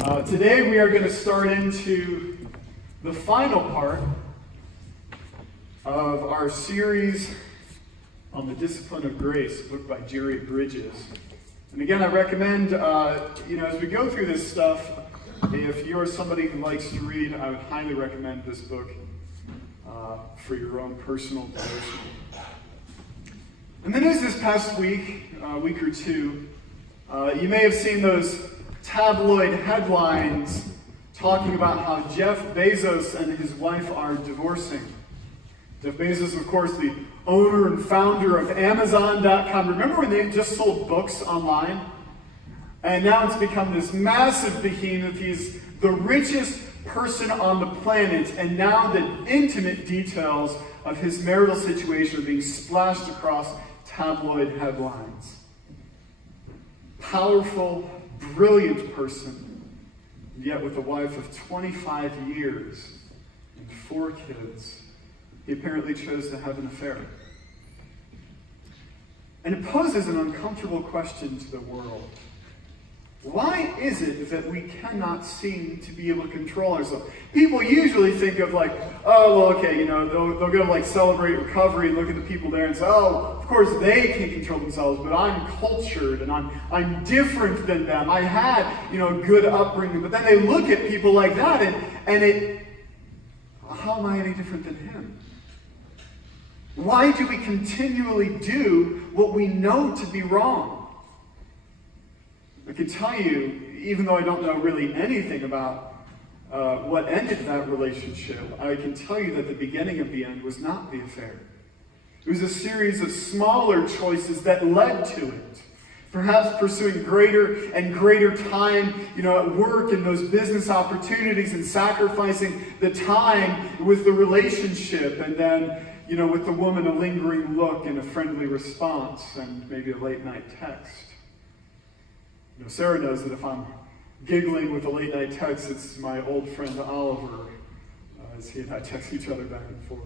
Today we are going to start into the final part of our series on the discipline of grace, a book by Jerry Bridges. And again, I recommend, as we go through this stuff, if you're somebody who likes to read, I would highly recommend this book for your own personal devotion. In the news this past week or two, you may have seen those tabloid headlines talking about how Jeff Bezos and his wife are divorcing. Jeff Bezos, of course, the owner and founder of Amazon.com. Remember when they just sold books online? And now it's become this massive behemoth. He's the richest person on the planet, and now the intimate details of his marital situation are being splashed across tabloid headlines. Powerful, brilliant person, yet with a wife of 25 years and 4 kids, he apparently chose to have an affair. And it poses an uncomfortable question to the world. Why is it that we cannot seem to be able to control ourselves? People usually think of they'll go celebrate recovery and look at the people there and say, oh, of course they can't control themselves, but I'm cultured and I'm different than them. I had, a good upbringing. But then they look at people like that and how am I any different than him? Why do we continually do what we know to be wrong? I can tell you, even though I don't know really anything about what ended that relationship, I can tell you that the beginning of the end was not the affair. It was a series of smaller choices that led to it. Perhaps pursuing greater and greater time, at work and those business opportunities and sacrificing the time with the relationship, and then, with the woman, a lingering look and a friendly response and maybe a late night text. Sarah knows that if I'm giggling with a late night text, it's my old friend Oliver, as he and I text each other back and forth.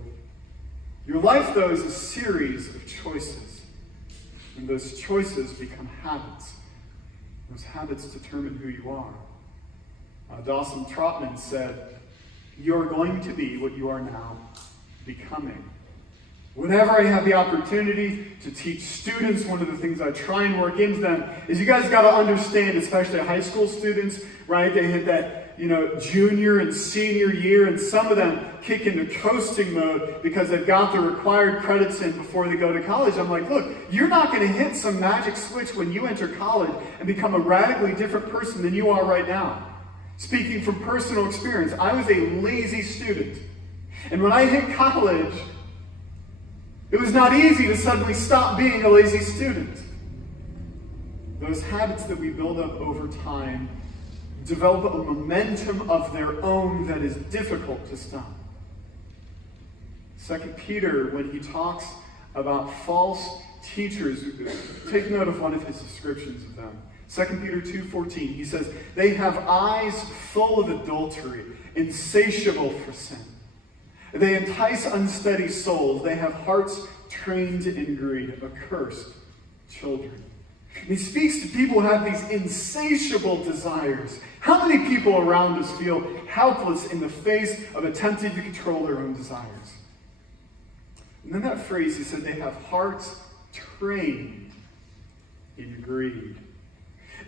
Your life, though, is a series of choices. And those choices become habits. Those habits determine who you are. Dawson Trotman said, "You're going to be what you are now becoming." Whenever I have the opportunity to teach students, one of the things I try and work into them is you guys got to understand, especially high school students, right? They hit that, junior and senior year, and some of them kick into coasting mode because they've got the required credits in before they go to college. I'm like, look, you're not going to hit some magic switch when you enter college and become a radically different person than you are right now. Speaking from personal experience, I was a lazy student. And when I hit college, it was not easy to suddenly stop being a lazy student. Those habits that we build up over time develop a momentum of their own that is difficult to stop. 2 Peter, when he talks about false teachers, take note of one of his descriptions of them. 2 Peter 2:14, he says, "They have eyes full of adultery, insatiable for sin. They entice unsteady souls. They have hearts trained in greed, accursed children." He speaks to people who have these insatiable desires. How many people around us feel helpless in the face of attempting to control their own desires? And then that phrase, he said, they have hearts trained in greed.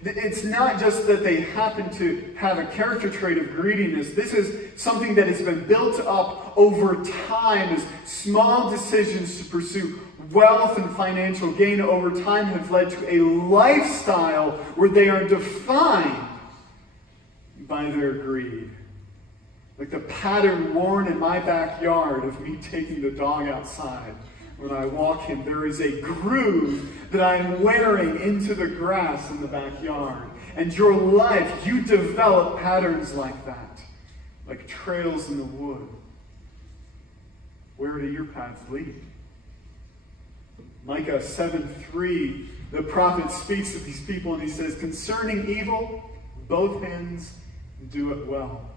It's not just that they happen to have a character trait of greediness. This is something that has been built up over time as small decisions to pursue wealth and financial gain over time have led to a lifestyle where they are defined by their greed. Like the pattern worn in my backyard of me taking the dog outside. When I walk him, there is a groove that I'm wearing into the grass in the backyard. And your life, you develop patterns like that, like trails in the wood. Where do your paths lead? Micah 7:3, the prophet speaks to these people and he says, "Concerning evil, both hands do it well."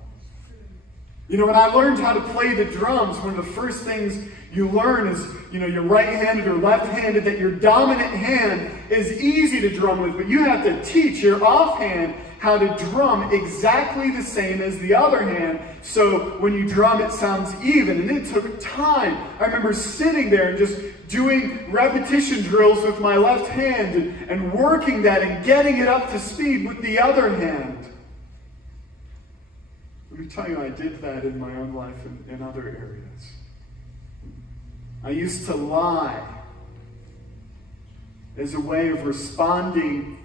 When I learned how to play the drums, one of the first things you learn is, you're right-handed or left-handed, that your dominant hand is easy to drum with, but you have to teach your offhand how to drum exactly the same as the other hand, so when you drum it sounds even. And it took time. I remember sitting there and just doing repetition drills with my left hand and working that and getting it up to speed with the other hand. Let me tell you, I did that in my own life in other areas. I used to lie as a way of responding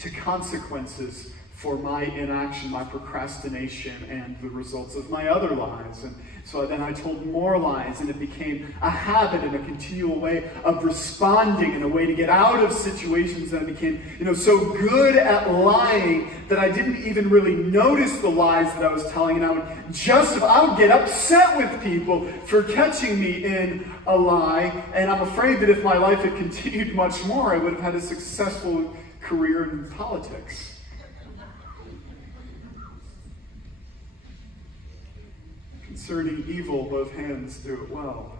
to consequences for my inaction, my procrastination, and the results of my other lies. And so then I told more lies, and it became a habit and a continual way of responding and a way to get out of situations. And I became, so good at lying that I didn't even really notice the lies that I was telling. And I would get upset with people for catching me in a lie. And I'm afraid that if my life had continued much more, I would have had a successful career in politics. Concerning evil, both hands do it well.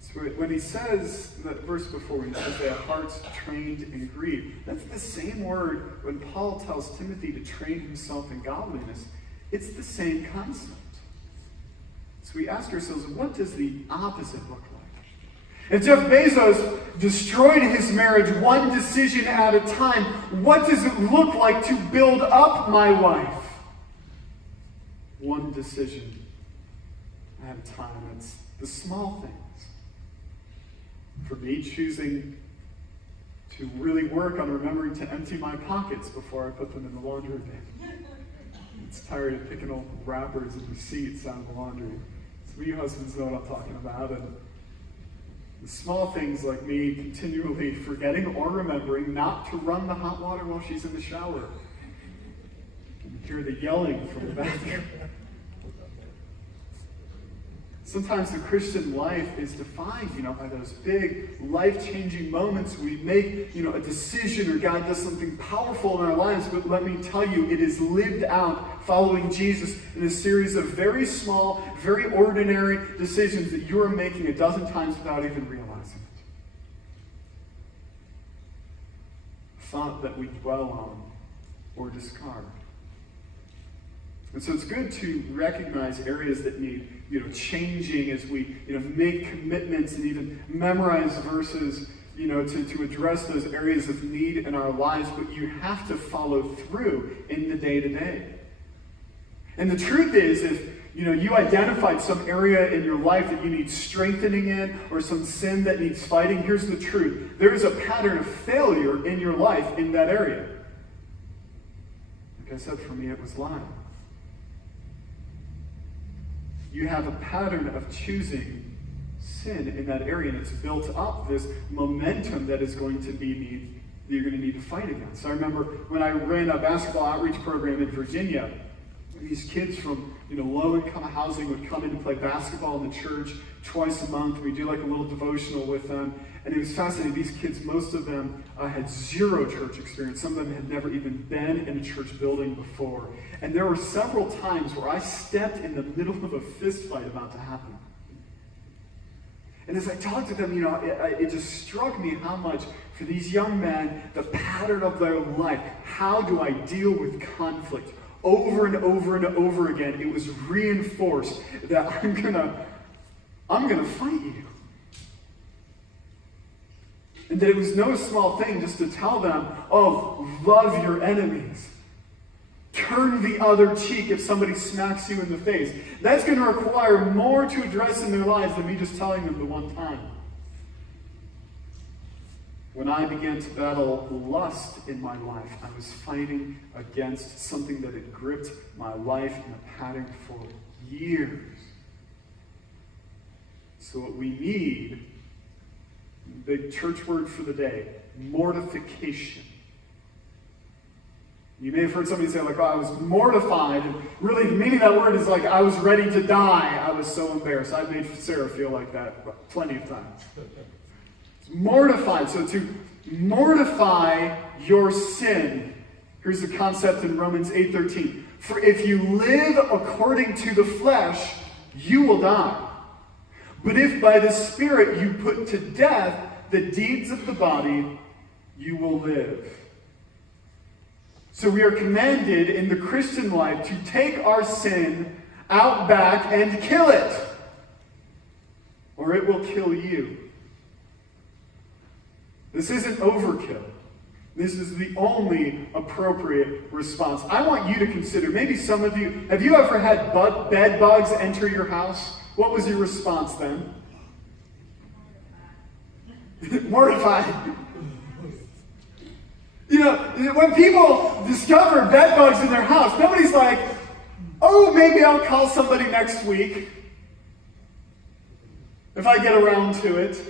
So when he says, that verse before, when he says they have hearts trained in greed, that's the same word when Paul tells Timothy to train himself in godliness. It's the same concept. So we ask ourselves, what does the opposite look like? If Jeff Bezos destroyed his marriage one decision at a time, what does it look like to build up my life? One decision at a time. It's the small things. For me, choosing to really work on remembering to empty my pockets before I put them in the laundry bin. It's tired of picking old wrappers and receipts out of the laundry. Some of you husbands know what I'm talking about. And the small things like me continually forgetting or remembering not to run the hot water while she's in the shower. You hear the yelling from the bathroom. Sometimes the Christian life is defined, by those big, life-changing moments. We make, a decision, or God does something powerful in our lives. But let me tell you, it is lived out following Jesus in a series of very small, very ordinary decisions that you are making a dozen times without even realizing it. Thought that we dwell on or discard. And so it's good to recognize areas that need, changing as we, make commitments and even memorize verses, to address those areas of need in our lives. But you have to follow through in the day-to-day. And the truth is, if, you identified some area in your life that you need strengthening in, or some sin that needs fighting, here's the truth. There is a pattern of failure in your life in that area. Like I said, for me, it was lying. You have a pattern of choosing sin in that area, and it's built up this momentum that is going to be that you're going to need to fight against. I remember when I ran a basketball outreach program in Virginia, these kids from low-income housing would come in to play basketball in the church twice a month. We do like a little devotional with them, and it was fascinating. These kids, most of them had zero church experience. Some of them had never even been in a church building before. And there were several times where I stepped in the middle of a fist fight about to happen. And as I talked to them, it just struck me how much, for these young men, the pattern of their life, how do I deal with conflict? Over and over and over again, it was reinforced that I'm gonna fight you. And that it was no small thing just to tell them, love your enemies. Turn the other cheek if somebody smacks you in the face. That's going to require more to address in their lives than me just telling them the one time. When I began to battle lust in my life, I was fighting against something that had gripped my life in a pattern for years. So what we need, big church word for the day, mortification. You may have heard somebody say, I was mortified. And really, the meaning of that word is I was ready to die. I was so embarrassed. I made Sarah feel like that plenty of times. It's mortified. So to mortify your sin, here's the concept in Romans 8:13. For if you live according to the flesh, you will die. But if by the Spirit you put to death the deeds of the body, you will live. So we are commanded in the Christian life to take our sin out back and kill it, or it will kill you. This isn't overkill. This is the only appropriate response. I want you to consider, maybe some of you, have you ever had bed bugs enter your house? What was your response then? Mortify. You know, when people discover bed bugs in their house, nobody's like, oh, maybe I'll call somebody next week if I get around to it.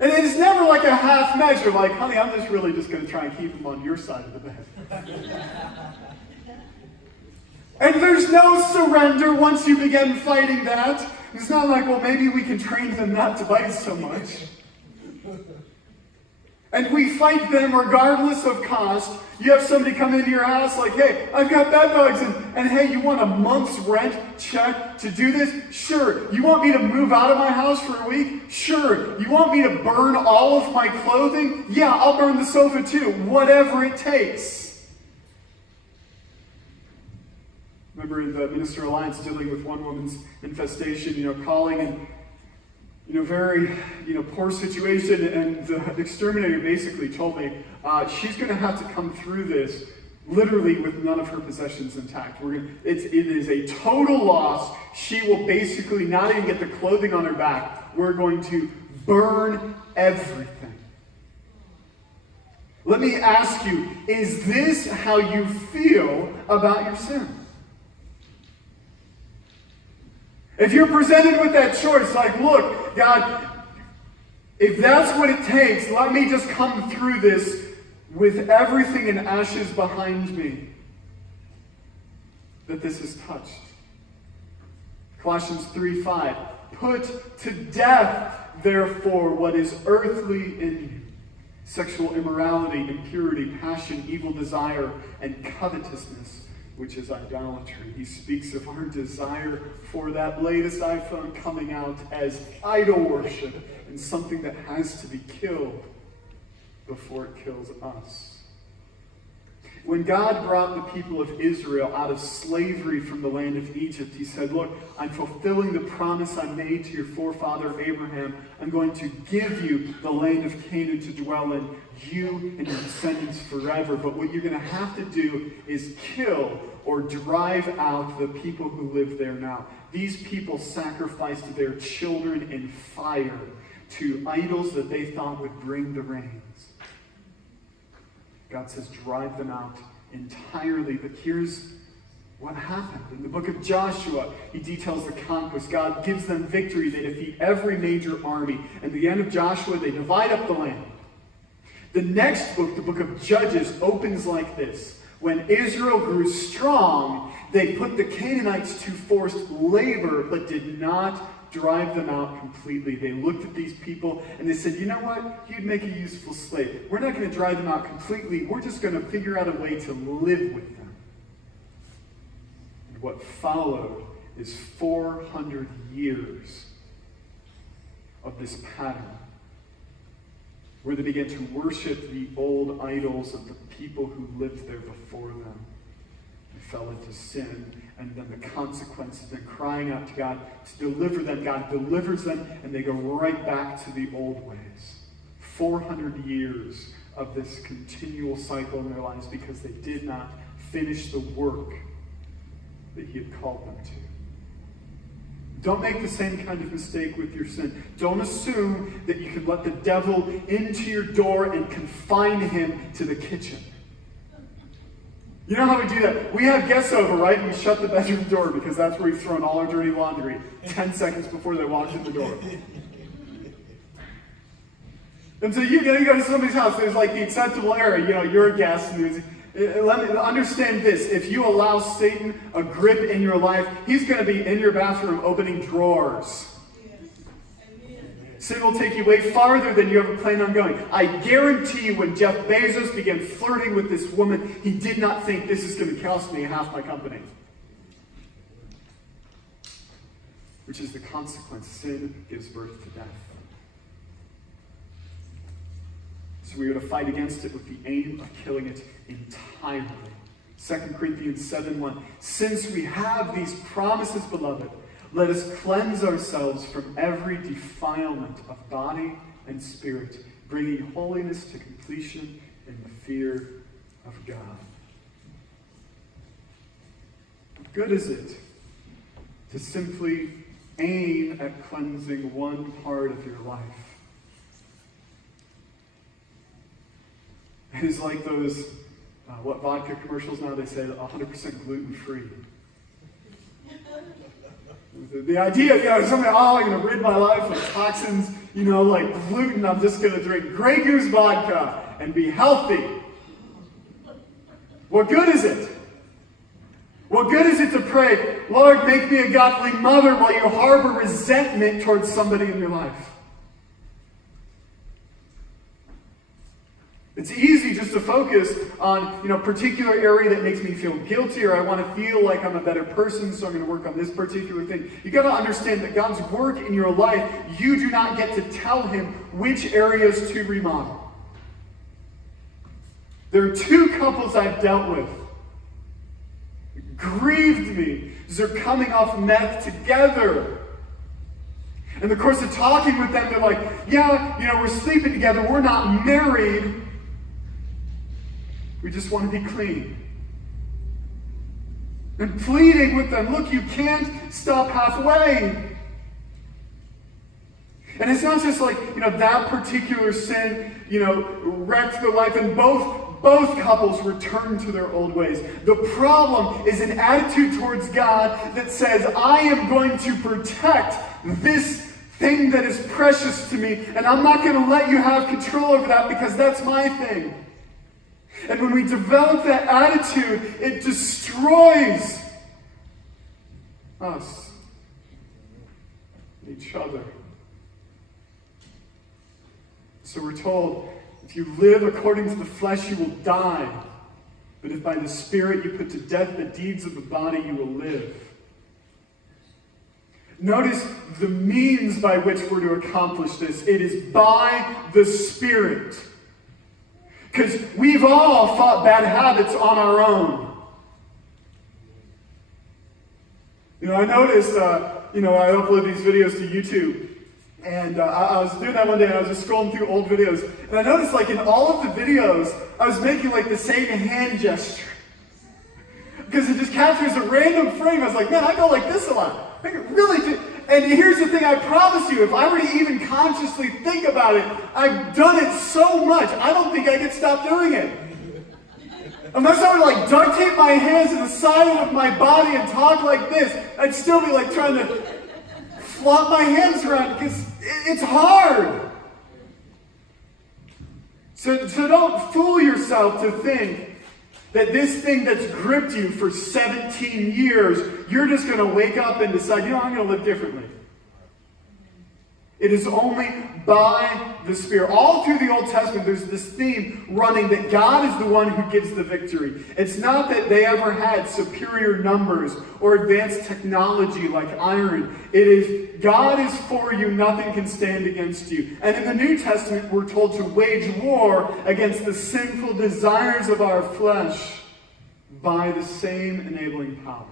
And it's never like a half measure, like, honey, I'm just really just going to try and keep them on your side of the bed. And there's no surrender once you begin fighting that. It's not like, well, maybe we can train them not to bite so much. And we fight them regardless of cost. You have somebody come into your house like, hey, I've got bed bugs, and hey, you want a month's rent check to do this? Sure. You want me to move out of my house for a week? Sure. You want me to burn all of my clothing? Yeah, I'll burn the sofa too. Whatever it takes. Remember in the Minister Alliance dealing with one woman's infestation, calling and very, poor situation, and the exterminator basically told me she's going to have to come through this literally with none of her possessions intact. It is a total loss. She will basically not even get the clothing on her back. We're going to burn everything. Let me ask you, is this how you feel about your sin? If you're presented with that choice, like, look, God, if that's what it takes, let me just come through this with everything in ashes behind me, that this is touched. Colossians 3:5, put to death, therefore, what is earthly in you. Sexual immorality, impurity, passion, evil desire, and covetousness, which is idolatry. He speaks of our desire for that latest iPhone coming out as idol worship and something that has to be killed before it kills us. When God brought the people of Israel out of slavery from the land of Egypt, he said, look, I'm fulfilling the promise I made to your forefather Abraham. I'm going to give you the land of Canaan to dwell in, you and your descendants forever. But what you're going to have to do is kill or drive out the people who live there now. These people sacrificed their children in fire to idols that they thought would bring the rains. God says, drive them out entirely. But here's what happened. In the book of Joshua, he details the conquest. God gives them victory. They defeat every major army. At the end of Joshua, they divide up the land. The next book, the book of Judges, opens like this. When Israel grew strong, they put the Canaanites to forced labor, but did not drive them out completely. They looked at these people and they said, you know what? You'd make a useful slave. We're not going to drive them out completely. We're just going to figure out a way to live with them. And what followed is 400 years of this pattern where they began to worship the old idols of the people who lived there before them. They fell into sin, and then the consequences, and crying out to God to deliver them. God delivers them, and they go right back to the old ways. 400 years of this continual cycle in their lives because they did not finish the work that he had called them to. Don't make the same kind of mistake with your sin. Don't assume that you can let the devil into your door and confine him to the kitchen. You know how we do that? We have guests over, right? And we shut the bedroom door because that's where we've thrown all our dirty laundry 10 seconds before they walk in the door. And so you go to somebody's house, there's like the acceptable area. You're a guest, and let me understand this. If you allow Satan a grip in your life, he's going to be in your bathroom opening drawers. Sin will take you way farther than you ever planned on going. I guarantee you when Jeff Bezos began flirting with this woman, he did not think this is going to cost me half my company. Which is the consequence. Sin gives birth to death. So we are to fight against it with the aim of killing it entirely. 2 Corinthians 7:1. Since we have these promises, beloved, let us cleanse ourselves from every defilement of body and spirit, bringing holiness to completion in the fear of God. What good is it to simply aim at cleansing one part of your life? It is like those, what vodka commercials now, they say 100% gluten-free. The idea, somebody, I'm going to rid my life of toxins, like gluten. I'm just going to drink Grey Goose vodka and be healthy. What good is it? What good is it to pray, Lord, make me a godly mother, while you harbor resentment towards somebody in your life? It's easy just to focus on, particular area that makes me feel guilty, or I want to feel like I'm a better person, so I'm going to work on this particular thing. You got to understand that God's work in your life, you do not get to tell him which areas to remodel. There are two couples I've dealt with. It grieved me because they're coming off meth together. In the course of talking with them, they're like, we're sleeping together, we're not married. We just want to be clean. And pleading with them, look, you can't stop halfway. And it's not just like, that particular sin, wrecked their life, and both couples return to their old ways. The problem is an attitude towards God that says, I am going to protect this thing that is precious to me, and I'm not going to let you have control over that because that's my thing. And when we develop that attitude, it destroys us, each other. So we're told, if you live according to the flesh, you will die. But if by the Spirit you put to death the deeds of the body, you will live. Notice the means by which we're to accomplish this. It is by the Spirit. Because we've all fought bad habits on our own. I noticed, I upload these videos to YouTube. And I was doing that one day, and I was just scrolling through old videos. And I noticed, in all of the videos, I was making, the same hand gesture. Because it just captures a random frame. I was like, man, I go like this a lot. I really do. And here's the thing, I promise you, if I were to even consciously think about it, I've done it so much, I don't think I could stop doing it. Unless I were to duct tape my hands to the side of my body and talk like this, I'd still be trying to flop my hands around because it's hard. So don't fool yourself to think that this thing that's gripped you for 17 years, you're just going to wake up and decide, I'm going to live differently. It is only by the Spirit. All through the Old Testament, there's this theme running that God is the one who gives the victory. It's not that they ever had superior numbers or advanced technology like iron. It is, God is for you, nothing can stand against you. And in the New Testament, we're told to wage war against the sinful desires of our flesh by the same enabling power.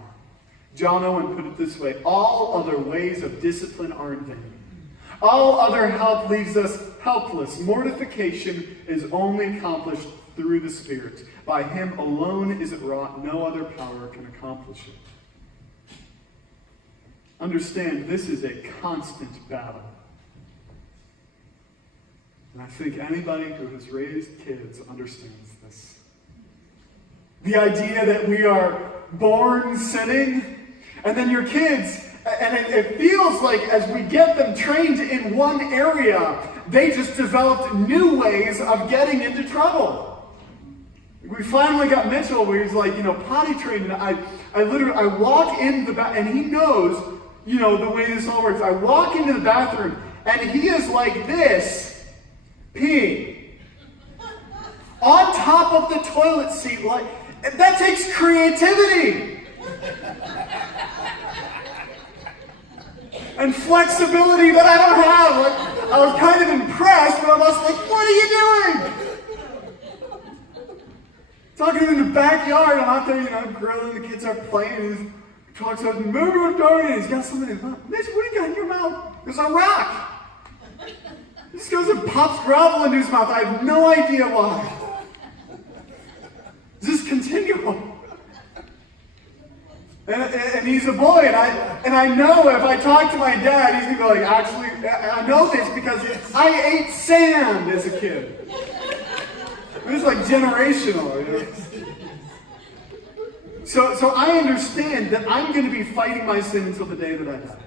John Owen put it this way: all other ways of discipline are in vain. All other help leaves us helpless. Mortification is only accomplished through the Spirit. By Him alone is it wrought. No other power can accomplish it. Understand, this is a constant battle. And I think anybody who has raised kids understands this. The idea that we are born sinning, and then your kids, and it feels like as we get them trained in one area, they just developed new ways of getting into trouble. We finally got Mitchell where he's like, potty trained, and I walk in the bathroom, and he knows, the way this all works. I walk into the bathroom, and he is like this, peeing. On top of the toilet seat, that takes creativity. And flexibility that I don't have. I was kind of impressed, but I was like, what are you doing? Talking to him in the backyard. I'm out there, grilling. The kids are playing. He talks about, maybe with Tony. He's got something in his mouth. Mitch, what do you got in your mouth? There's a rock. He just goes and pops gravel into his mouth. I have no idea why. Just continual. And he's a boy, and I know if I talk to my dad, he's going to be like, actually, I know this because I ate sand as a kid. It's like generational. So I understand that I'm going to be fighting my sin until the day that I die.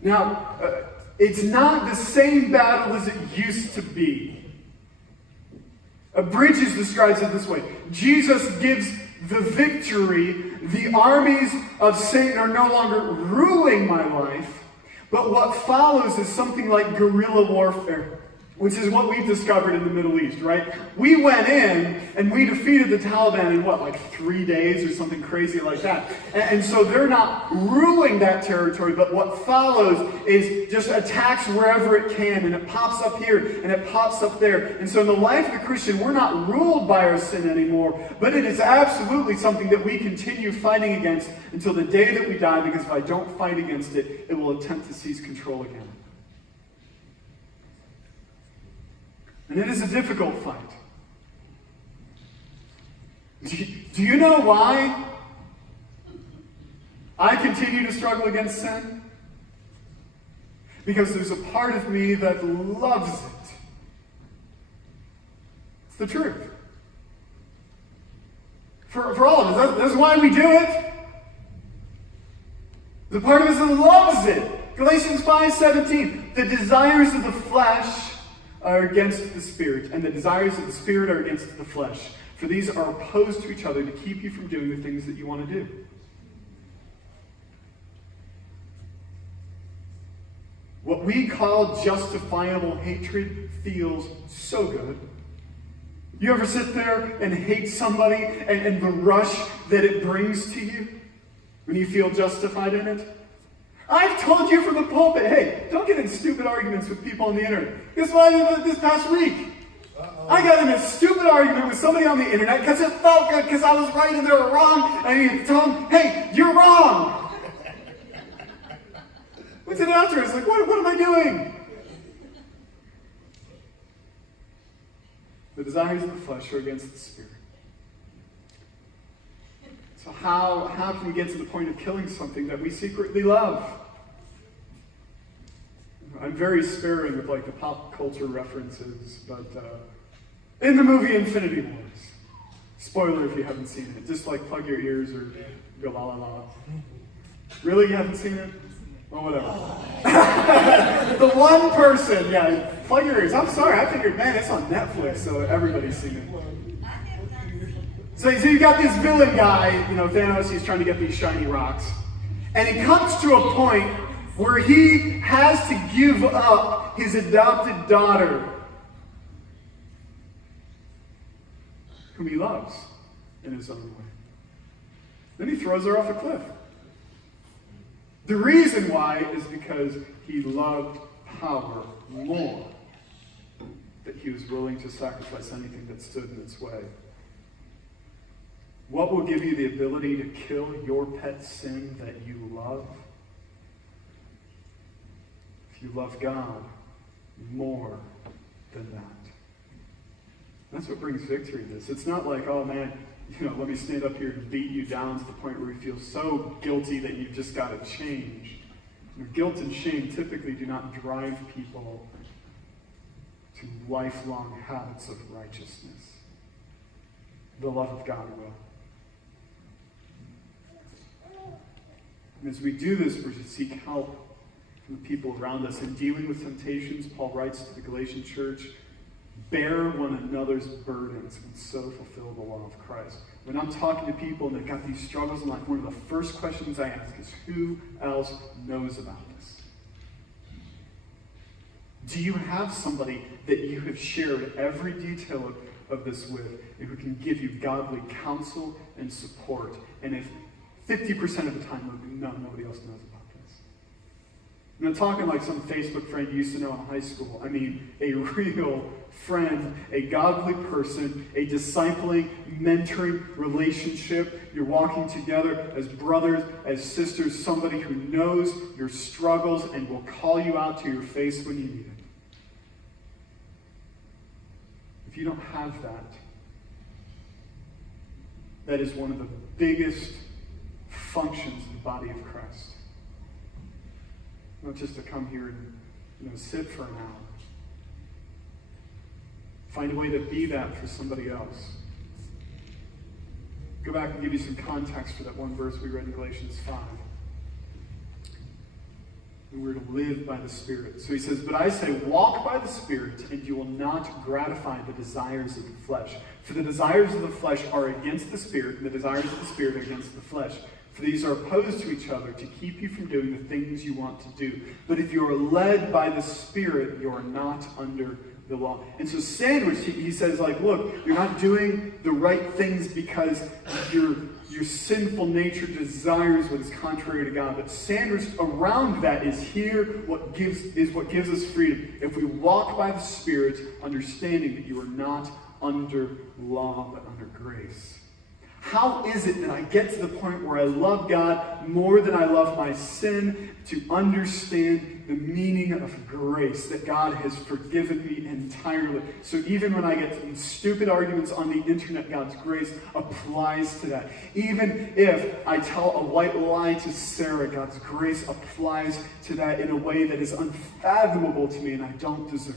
Now, it's not the same battle as it used to be. Bridges describes it this way. Jesus gives the victory. The armies of Satan are no longer ruling my life, but what follows is something like guerrilla warfare, which is what we've discovered in the Middle East, right? We went in and we defeated the Taliban in like 3 days or something crazy like that. And so they're not ruling that territory, but what follows is just attacks wherever it can, and it pops up here and it pops up there. And so in the life of the Christian, we're not ruled by our sin anymore, but it is absolutely something that we continue fighting against until the day that we die, because if I don't fight against it, it will attempt to seize control again. And it is a difficult fight. Do you know why I continue to struggle against sin? Because there's a part of me that loves it. It's the truth. For all of us, that's why we do it. The part of us that loves it. Galatians 5:17. The desires of the flesh are against the Spirit, and the desires of the Spirit are against the flesh. For these are opposed to each other to keep you from doing the things that you want to do. What we call justifiable hatred feels so good. You ever sit there and hate somebody and the rush that it brings to you when you feel justified in it? I've told you from the pulpit, hey, don't get in stupid arguments with people on the internet. Guess what I did this past week? I got in a stupid argument with somebody on the internet because it felt good, because I was right and they were wrong. And I needed to tell them, hey, you're wrong. What's it after? It's like, what am I doing? The desires of the flesh are against the Spirit. So how can we get to the point of killing something that we secretly love? I'm very sparing with the pop culture references, but in the movie Infinity Wars, spoiler if you haven't seen it, just plug your ears or go la la la. Really, you haven't seen it? Well, whatever. The one person, yeah, plug your ears. I'm sorry, I figured, man, it's on Netflix, so everybody's seen it. So you got this villain guy, Thanos, he's trying to get these shiny rocks. And he comes to a point where he has to give up his adopted daughter, whom he loves in his own way. Then he throws her off a cliff. The reason why is because he loved power more, that he was willing to sacrifice anything that stood in its way. What will give you the ability to kill your pet sin that you love? If you love God more than that. That's what brings victory to this. It's not like, oh man, let me stand up here and beat you down to the point where you feel so guilty that you've just got to change. Guilt and shame typically do not drive people to lifelong habits of righteousness. The love of God will. And as we do this, we're to seek help from the people around us. In dealing with temptations, Paul writes to the Galatian church, bear one another's burdens and so fulfill the law of Christ. When I'm talking to people and they've got these struggles in life, one of the first questions I ask is, who else knows about this? Do you have somebody that you have shared every detail of this with, and who can give you godly counsel and support? And if 50% of the time, nobody else knows about this. I'm not talking like some Facebook friend you used to know in high school. I mean a real friend, a godly person, a discipling, mentoring relationship. You're walking together as brothers, as sisters, somebody who knows your struggles and will call you out to your face when you need it. If you don't have that, that is one of the biggest functions of the body of Christ. Not just to come here and sit for an hour. Find a way to be that for somebody else. Go back and give you some context for that one verse we read in Galatians 5. And we're to live by the Spirit. So he says, but I say, walk by the Spirit, and you will not gratify the desires of the flesh. For the desires of the flesh are against the Spirit, and the desires of the Spirit are against the flesh. For these are opposed to each other to keep you from doing the things you want to do. But if you are led by the Spirit, you are not under the law. And so sandwiched, he says, like, look, you're not doing the right things because your sinful nature desires what is contrary to God. But sandwiched around that is what gives us freedom. If we walk by the Spirit, understanding that you are not under law, but under grace. How is it that I get to the point where I love God more than I love my sin? To understand the meaning of grace, that God has forgiven me entirely. So even when I get in stupid arguments on the internet, God's grace applies to that. Even if I tell a white lie to Sarah, God's grace applies to that in a way that is unfathomable to me and I don't deserve.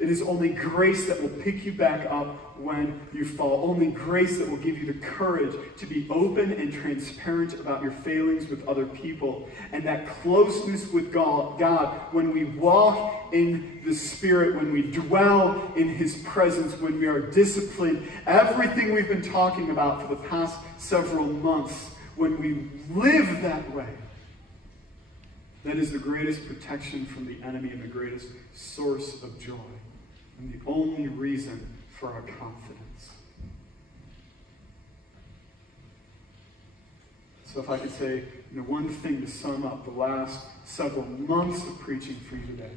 It is only grace that will pick you back up when you fall. Only grace that will give you the courage to be open and transparent about your failings with other people. And that closeness with God, when we walk in the Spirit, when we dwell in His presence, when we are disciplined, everything we've been talking about for the past several months, when we live that way, that is the greatest protection from the enemy and the greatest source of joy. And the only reason for our confidence. So if I could say one thing to sum up the last several months of preaching for you today,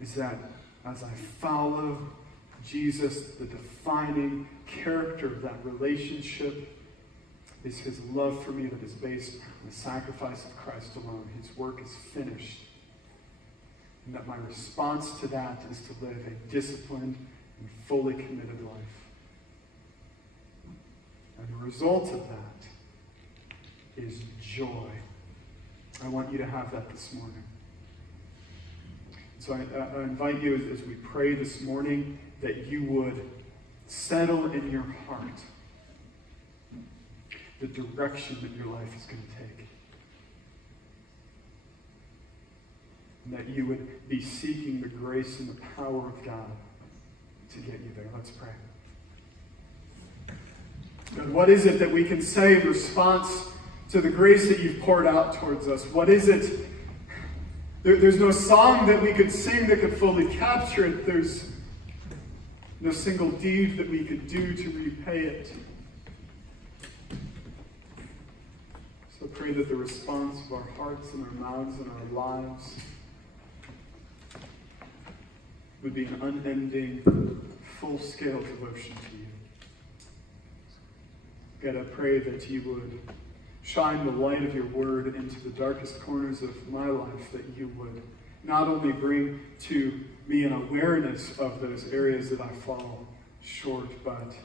is that as I follow Jesus, the defining character of that relationship is His love for me that is based on the sacrifice of Christ alone. His work is finished. And that my response to that is to live a disciplined and fully committed life. And the result of that is joy. I want you to have that this morning. So I invite you as we pray this morning that you would settle in your heart the direction that your life is going to take. And that you would be seeking the grace and the power of God to get you there. Let's pray. God, what is it that we can say in response to the grace that you've poured out towards us? What is it? There's no song that we could sing that could fully capture it. There's no single deed that we could do to repay it. So pray that the response of our hearts and our mouths and our lives would be an unending, full-scale devotion to you. God, I pray that you would shine the light of your word into the darkest corners of my life, that you would not only bring to me an awareness of those areas that I fall short, but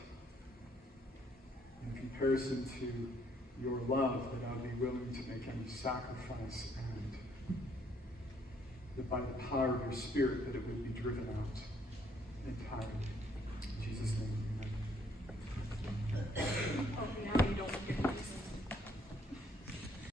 in comparison to your love, that I would be willing to make any sacrifice, and that by the power of your Spirit, that it would be driven out entirely. In Jesus' name.